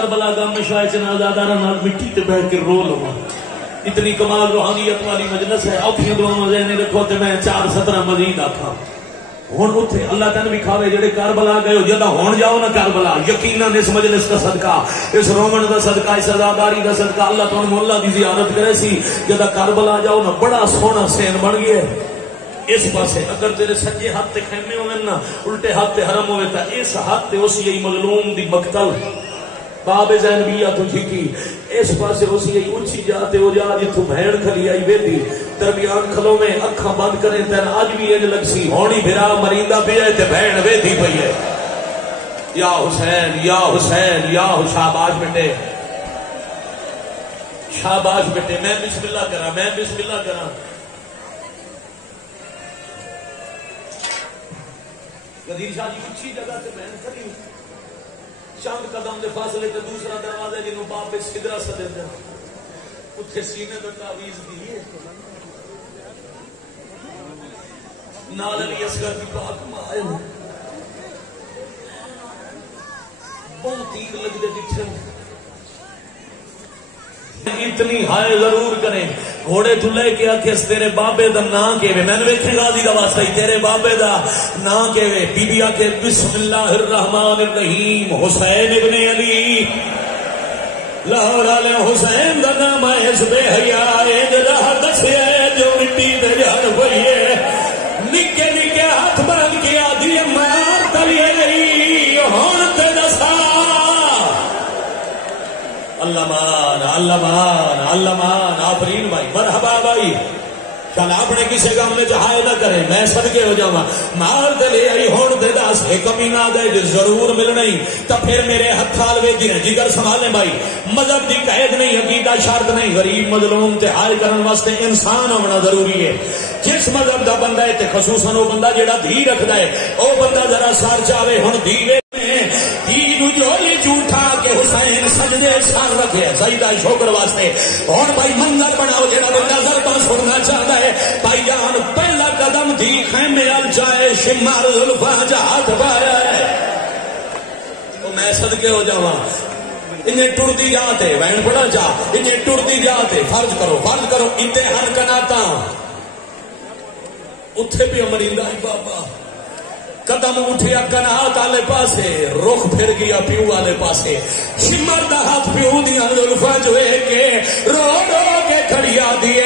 کربلا گم میں شاید جنازہ دارا نال مٹی تے بیٹھ کے رو لوا. اتنی کمال روحانیت والی مجلس ہے. اوکھیاں دعاواں ذہن رکھو تے میں 4:17 مزید آکھاں. ہن اوتھے اللہ تعالی بھی کھاوے جڑے کربلا گئے ہو جدا ہون جاؤ نا کربلا یقیناً اس مجلس کا صدقہ اس رومن دا صدقہ اس عزاداری دا صدقہ اللہ تعالی مولا دی زیارت کرے سی جدا کربلا جاؤ نا بڑا سونا سین بن گیا. اس پاسے اگر تیرے سجے ہاتھ تے خیمے ہوئے نا الٹے ہاتھ تے حرم ہوئے تا اس ہاتھ تے اسی یہی مظلوم دی مقتل باب زینبیہ تو جھکی. اس پاسے اسی یہی اونچی جاتے ہو جا جتوں بھیڑ کھلی آئی بیٹی درمیان کھلو میں اکھاں بند کریں تین آج بھی انج لگ سی ہونی بھرا مریندا پیا تے بھیڑ ویدی پئی ہے. یا حسین یا حسین یا شاباش بیٹے شاباش بیٹے. میں بسم اللہ کراں میں بسم اللہ کراں. قدیر شاہ جی اچھی جگہ سے بہن کھڑی چند قدم دے فاصلے تے دوسرا دروازہ جنوں باب سدرا صدر دے اتھے سینے تے تعویذ دی نال علی اصغر دی پاک مائے بہت تیر لگ دے ڈٹھن اتنی ہائے ضرور کریں. گھوڑے تو لے کے آکھس تیرے بابے دا نام کیوے میں نے ویکھے غازی دا واسطہ تیرے بابے دا نام کیوے بی بی آکھے بسم اللہ الرحمن الرحیم حسین ابن علی لاہور والے حسین دا نام ہے اس بے حیا راہ دسیا جو مٹی تے جان پئی ہے نکے نکے ہاتھ باندھ کے آدھی مار تلیے نہیں ہن تے دسا اللہ مان آفرین بھائی مرحبا بھائی چل اپنے کسی کام میں چاہے نہ کرے میں صدقے ہو جاواں مار دے لے آئی ہون دے دس ایک کمی نہ دے جو ضرور ملنا ہی تو پھر میرے ہاتھ ہال ویدی ہیں جگر سنبھالیں بھائی. مذہب دی قید نہیں عقیدہ شرط نہیں غریب مظلوم تے حال کرن واسطے انسان ہونا ضروری ہے. جس مذہب دا بندہ ہے تے خصوصاً وہ بندہ جیڑا دھی رکھدا ہے او بندہ ذرا سار چاہے ہن دھی جولی جھوٹا کہ حسین سجدے سر رکھے سجدہ شکر واسطے. اور بھائی منظر بناؤ جڑا نظر تو سننا چاہتا ہے بھائی جان پہلا قدم تھی خیمے ال جائے شمار زلفا ہاتھ پایا ہے تو میں صدقے ہو جاواں. انہیں ٹردی جاتے وین پڑا جا انہیں ٹردی جاتے فرض کرو امتحان کناتا اتھے بھی امریندا ہی بابا قدم اٹھیا کنات والے پاسے رخ پھر گیا پیو والے پاسے شمر دا ہاتھ پیو دیا زلفا جو ہے کہ رو رو کے کھڑیا دیے